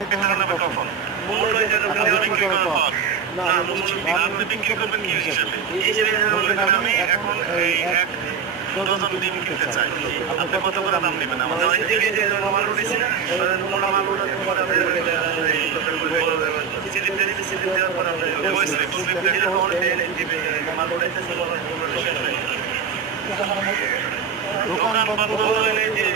টাকা নেবে কখন? মূল্য বিক্রি করার পর। না আপনি বিক্রি করবেন কি হিসেবে? এই হিসেবে আমি এখন এই ১ ডজন ডিম কিনতে চাই। আপনি কত করে দাম নেবেন? আমাদের থেকে যে মাল উঠেছে না, মাল উঠানোর পর আপনি স্লিপ দেওয়ার পর আপনি স্লিপ দিলে মাল উঠাইতেছে দোকান বন্ধ হলে যে